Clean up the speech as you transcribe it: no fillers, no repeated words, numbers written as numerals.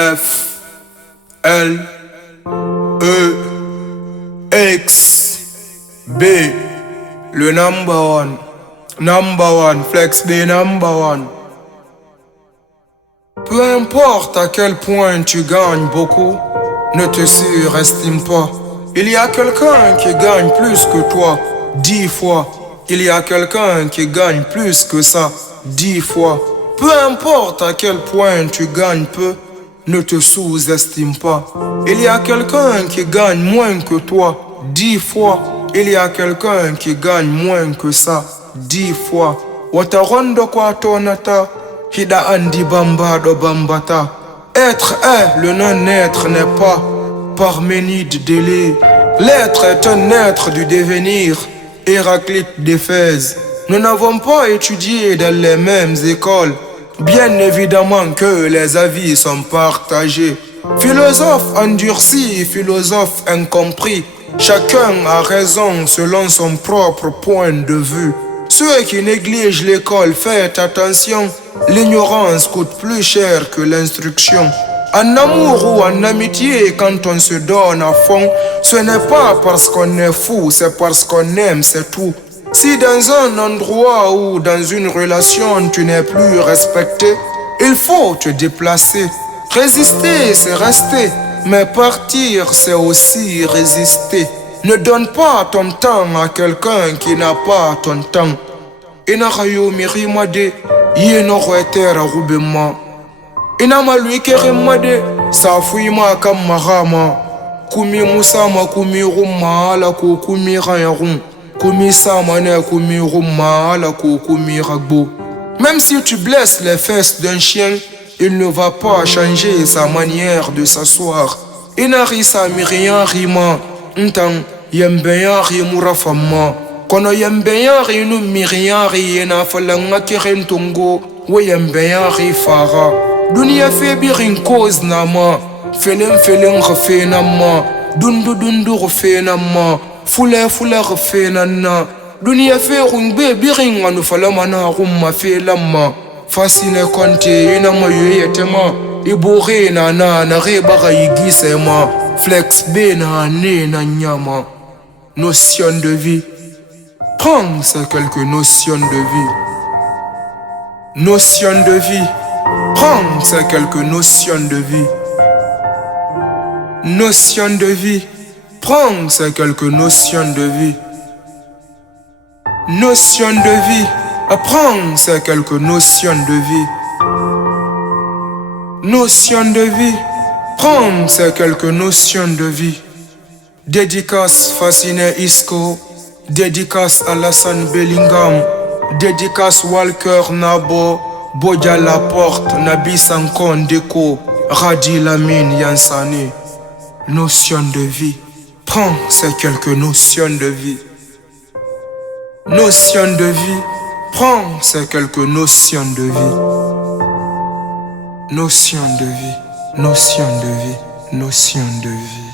F, L, E, X, B, le number one, Flex B number one. Peu importe à quel point tu gagnes beaucoup, ne te surestime pas. Il y a quelqu'un qui gagne plus que toi 10 fois. Il y a quelqu'un qui gagne plus que ça 10 fois. Peu importe à quel point tu gagnes peu, ne te sous-estime pas. Il y a quelqu'un qui gagne moins que toi 10 fois. Il y a quelqu'un qui gagne moins que ça 10 fois. Watarondo kwa tonata, hida andi bambado bambata. Être est, le non-être n'est pas Parménide d'Élée. L'être est un être du devenir, Héraclite d'Éphèse. Nous n'avons pas étudié dans les mêmes écoles. Bien évidemment que les avis sont partagés. Philosophe endurci, philosophe incompris. Chacun a raison selon son propre point de vue. Ceux qui négligent l'école, faites attention. L'ignorance coûte plus cher que l'instruction. En amour ou en amitié, quand on se donne à fond, ce n'est pas parce qu'on est fou, c'est parce qu'on aime, c'est tout. Si dans un endroit ou dans une relation tu n'es plus respecté, il faut te déplacer. Résister, c'est rester, mais partir, c'est aussi résister. Ne donne pas ton temps à quelqu'un qui n'a pas ton temps. Inarayo mirimade, yeno etera rubema. Inama lui kerimade, safuima kam marama. Kumi musama kumi rumma ala ko kumi rayarum. Kumi samane kumi rumma ala ko kumi ragbo. Même si tu blesses les fesses d'un chien, il ne va pas changer sa manière de s'asseoir. Inari sa mirian rima, ntang yembeyan rimura fama. Kono yembeyan rinu mirian riena falanga kirentongo, we yembeyan rifara. Dunia febirin cause nama, felen refe nama, dundu refe nama, fule refe nana. Dunia fe rungbe birin anu falamana rumma fe lama. Fascine konte inama yetema, ibore na rebaga yigisema. Flex B na ne na nyama. Notion de vie. Prends ces quelques notions de vie. Notion de vie. Prends ces quelques notions de vie. Notion de vie. Prends ces quelques notions de vie. Notion de vie. Apprends ces quelques notions de vie. Notion de vie. Prends ces quelques notions de vie. Dédicace Fasciné Isco. Dédicace Alassane Bellingham. Dédicace Walker Nabo. Bodja Laporte, Nabi Sankon Deko, Radi Lamine Yansani. Notion de vie. Prends ces quelques notions de vie. Notion de vie. Prends ces quelques notions de vie. Notion de vie. Notion de vie. Notion de vie.